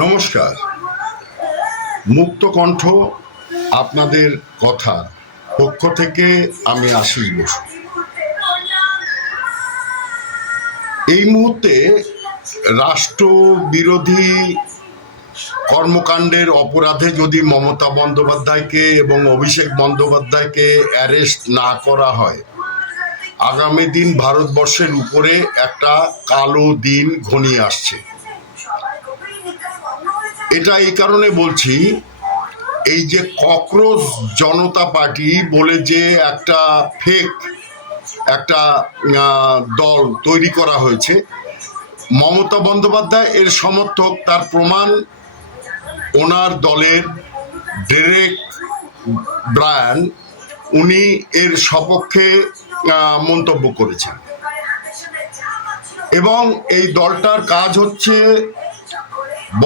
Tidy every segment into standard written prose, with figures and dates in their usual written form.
নমস্কার। মুক্ত কণ্ঠ আপনাদের কথা পক্ষ থেকে আমি আশিস বসু। এই মুহূর্তে রাষ্ট্রবিরোধী কর্মকাণ্ডের অপরাধে যদি মমতা বন্দ্যোপাধ্যায়কে এবং অভিষেক বন্দ্যোপাধ্যায়কে অ্যারেস্ট না করা হয়, আগামী দিন ভারতবর্ষের উপরে একটা কালো দিন ঘনিয়ে আসছে। এটা এই কারণে বলছি, এই যে ককরোচ জনতা পার্টি বলে যে একটা ফেক একটা দল তৈরি করা হয়েছে, মমতা বন্দ্যোপাধ্যায় এর সমর্থক, তার প্রমাণ ওনার দলের ডেরেক ব্রায়ান, উনি এর সপক্ষে মন্তব্য করেছেন। এবং এই দলটার কাজ হচ্ছে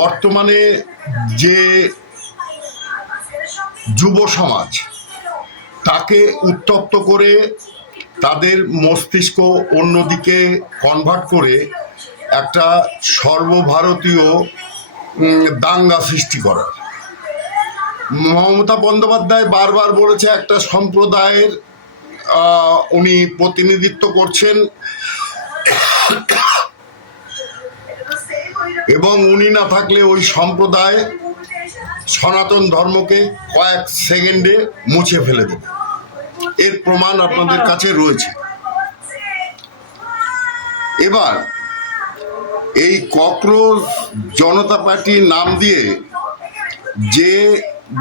বর্তমানে যে যুব সমাজ তাকে উত্তপ্ত করে তাদের মস্তিষ্ক অন্যদিকে কনভার্ট করে একটা সর্বভারতীয় দাঙ্গা সৃষ্টি করার। মমতা বন্দ্যোপাধ্যায় বারবার বলেছে একটা সম্প্রদায়ের উনি প্রতিনিধিত্ব করছেন এবং উনি না থাকলে ওই সম্প্রদায় সনাতন ধর্মকে কয়েক সেকেন্ডে মুছে ফেলে দেবে। এর প্রমাণ আপনাদের কাছে রয়েছে। এবার এই ককরোচ জনতা পার্টির নাম দিয়ে যে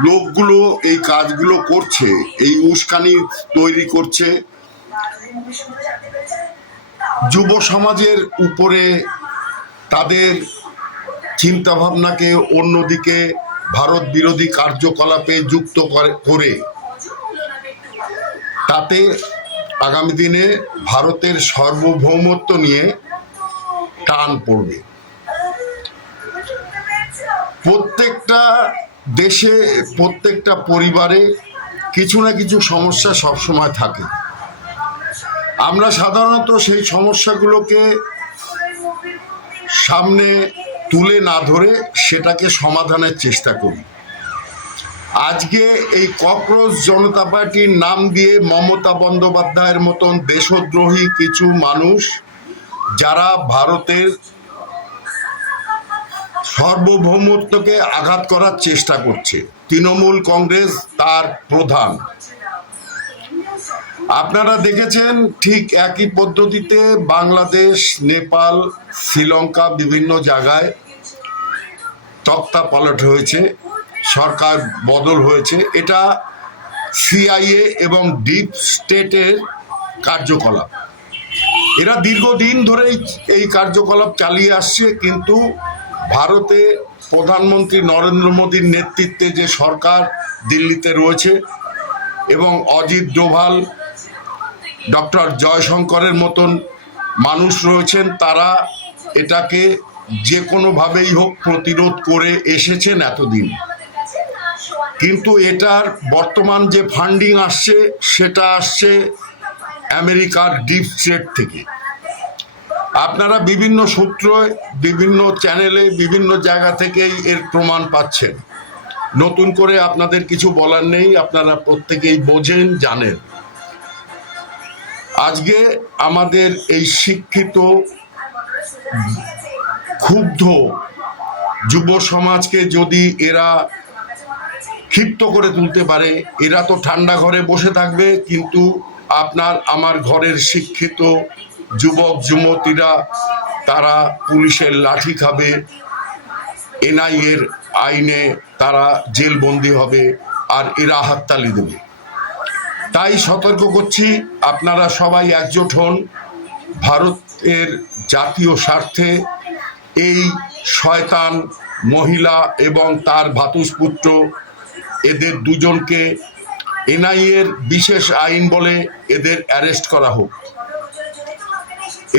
লোকগুলো এই কাজগুলো করছে, এই উস্কানি তৈরি করছে, যুব সমাজের উপরে তাদের চিন্তা ভাবনাকে অন্যদিকে ভারত বিরোধী কার্যকলাপে যুক্ত করে, তাতে আগামী দিনে ভারতের সার্বভৌমত্ব নিয়ে টান পড়বে। প্রত্যেকটা দেশে, প্রত্যেকটা পরিবারে কিছু না কিছু সমস্যা সবসময় থাকে। আমরা সাধারণত সেই সমস্যাগুলোকে সামনে তুলে না ধরে সেটাকে সমাধানের চেষ্টা করি। আজকে এই ককরোচ জনতা পার্টির নাম দিয়ে মমতা বন্দ্যোপাধ্যায়ের মতন দেশদ্রোহী কিছু মানুষ, যারা ভারতের সার্বভৌমত্বকে আঘাত করার চেষ্টা করছে, তৃণমূল কংগ্রেস তার প্রধান। আপনারা দেখেছেন ঠিক একই পদ্ধতিতে বাংলাদেশ, নেপাল, শ্রীলঙ্কা বিভিন্ন জায়গায় তক্তাপলট হয়েছে, সরকার বদল হয়েছে। এটা সিআইএ এবং ডিপ স্টেটের কার্যকলাপ। এরা দীর্ঘদিন ধরেই এই কার্যকলাপ চালিয়ে আসছে, কিন্তু ভারতে প্রধানমন্ত্রী নরেন্দ্র মোদীর নেতৃত্বে যে সরকার দিল্লিতে রয়েছে এবং অজিত ডোভাল, ডক্টর জয়শঙ্করের মতন মানুষ রয়েছেন, তারা এটাকে যে কোনোভাবেই হোক প্রতিরোধ করে এসেছেন এতদিন। কিন্তু এটার বর্তমান যে ফান্ডিং আসছে, সেটা আসছে আমেরিকার ডিপ স্টেট থেকে। আপনারা বিভিন্ন সূত্রে, বিভিন্ন চ্যানেলে, বিভিন্ন জায়গা থেকেই এর প্রমাণ পাচ্ছেন। নতুন করে আপনাদের কিছু বলার নেই, আপনারা প্রত্যেকেই বোঝেন, জানেন। আজকে আমাদের এই শিক্ষিত ক্ষুব্ধ যুব সমাজকে যদি এরা ক্ষিপ্ত করে তুলতে পারে, এরা তো ঠান্ডা ঘরে বসে থাকবে, কিন্তু আপনার আমার ঘরের শিক্ষিত যুবক যুবতীরা তারা পুলিশের লাঠি খাবে, এনআইএর আইনে তারা জেলবন্দি হবে, আর এরা হাততালি দেবে। তাই সতর্ক করছি, আপনারা সবাই একজোট হন। ভারতের জাতীয় স্বার্থে এই শয়তান মহিলা এবং তার ভাতুষপুত্র, এদের দুজনকে এনআইএর বিশেষ আইন বলে এদের অ্যারেস্ট করা হোক।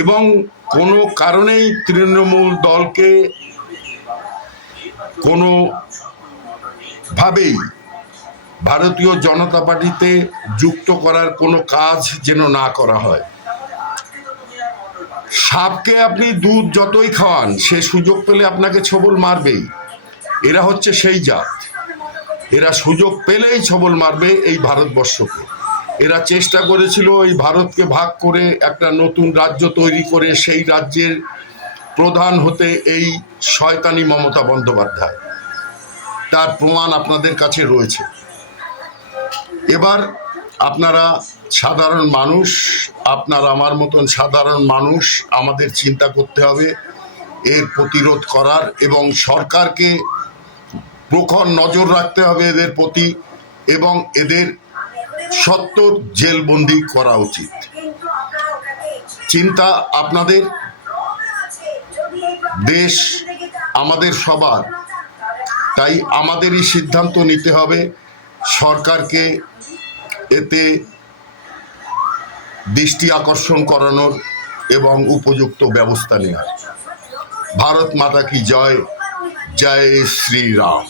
এবং কোনো কারণেই তৃণমূল দলকে কোনোভাবেই ভারতীয় জনতা পার্টিতে যুক্ত করার কোনো কাজ যেন না করা হয়। সাপকে আপনি দুধ যতই খাওয়ান, সে সুযোগ পেলে আপনাকে ছোবল মারবেই। এরা হচ্ছে সেই জাত, এরা সুযোগ পেলেই ছোবল মারবে এই ভারতবর্ষকে। এরা চেষ্টা করেছিল এই ভারতকে ভাগ করে একটা নতুন রাজ্য তৈরি করে সেই রাজ্যের প্রধান হতে এই শয়তানি মমতা বন্দ্যোপাধ্যায়। তার প্রমাণ আপনাদের কাছে রয়েছে। এবার আপনারা সাধারণ মানুষ, আপনার আমার মতন সাধারণ মানুষ, আমাদের চিন্তা করতে হবে এর প্রতিরোধ করার, এবং সরকারকে প্রখর নজর রাখতে হবে এদের প্রতি, এবং এদের সত্তর জেলবন্দি করা উচিত। চিন্তা আপনাদের, দেশ আমাদের সবার, তাই আমাদেরই সিদ্ধান্ত নিতে হবে সরকারকে এতে দৃষ্টি আকর্ষণ করানোর এবং উপযুক্ত ব্যবস্থা নেওয়ার। ভারত মাতা কি জয়, জয় শ্রীরাম।